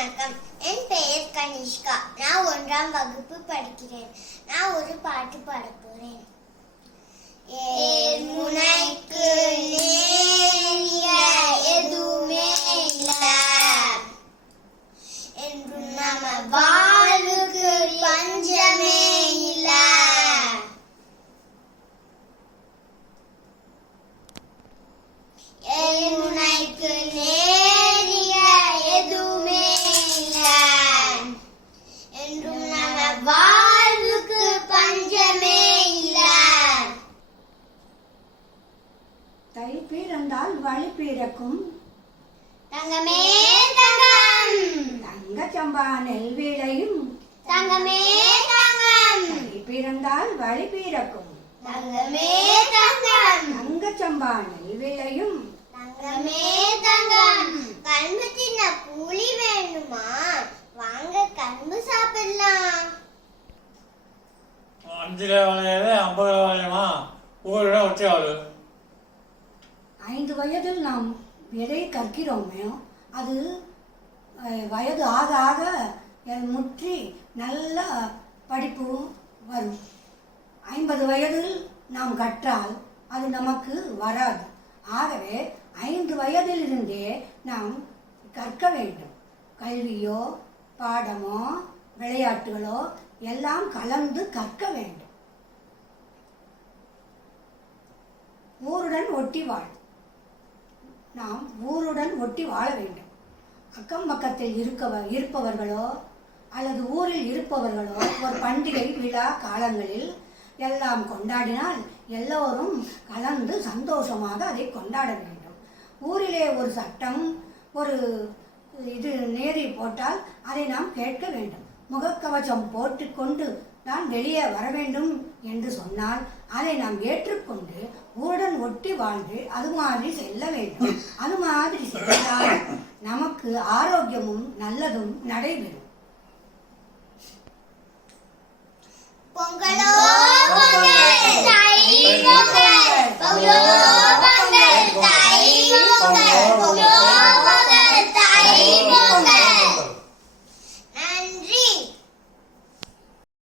வணக்கம். என் பெயர் கனிஷ்கா. நான் 1ஆம் வகுப்பு படிக்கிறேன். நான் ஒரு பாட்டு பாடப் போறேன். முனைக்கு நேரிய எதுவுமே இல்ல, என்றும் நம்ம வாழ்வுக்கு பஞ்சமே இல்ல. முனைக்கு நேரிய எதுவுமே இல்ல, என்றும் நம்ம வாழ்வுக்கு பஞ்சமே இல்ல. தை பிறந்தால் வழி பிறக்கும், தங்கமே தங்கம். தங்கச்சம்பா நெல் விளையும், தங்கமே தங்கம். தை பிறந்தால் வழி பிறக்கும், தங்கமே தங்கம். தங்கச்சம்பா நெல் விளையும், தங்கமே தங்கம். கரும்பு தின்ன கூலி வேணுமா? வாங்க கரும்பு சாப்பிடலாம். 5 வளையது 50 வளையமா? ஊரிடம் ஒற்றை ஆளு. 5 வயதில் நாம் எதை கற்கிறோமோ அது வயது ஆக ஆக முற்றி நல்ல படிப்பு வரும். 50 வயதில் நாம் கற்றால் அது நமக்கு வராது. ஆகவே 5 வயதிலிருந்தே நாம் கற்க வேண்டும். கல்வியோ பாடமோ விளையாட்டுகளோ எல்லாம் கலந்து கற்க வேண்டும். ஊருடன் ஒட்டி வாழ். நாம் ஊருடன் ஒட்டி வாழ வேண்டும். அக்கம் பக்கத்தில் இருப்பவர்களோ அல்லது ஊரில் இருப்பவர்களோ ஒரு பண்டிகை விழா காலங்களில் எல்லாம் கொண்டாடினால் எல்லோரும் கலந்து சந்தோஷமாக அதை கொண்டாட வேண்டும். ஊரிலே ஒரு சட்டம் ஒரு இது நேரி போட்டால் அதை நாம் கேட்க வேண்டும். முகக்கவசம் போட்டுக்கொண்டு நான் வெளியே வர வேண்டும் என்று சொன்னால் அதை நாம் ஏற்றுக்கொண்டு ஊருடன் ஒட்டி வாழ்ந்து அது மாதிரி செல்ல வேண்டும். அது மாதிரி சென்றால் நமக்கு ஆரோக்கியமும் நல்லதும் நடைபெறும். பொங்கலோ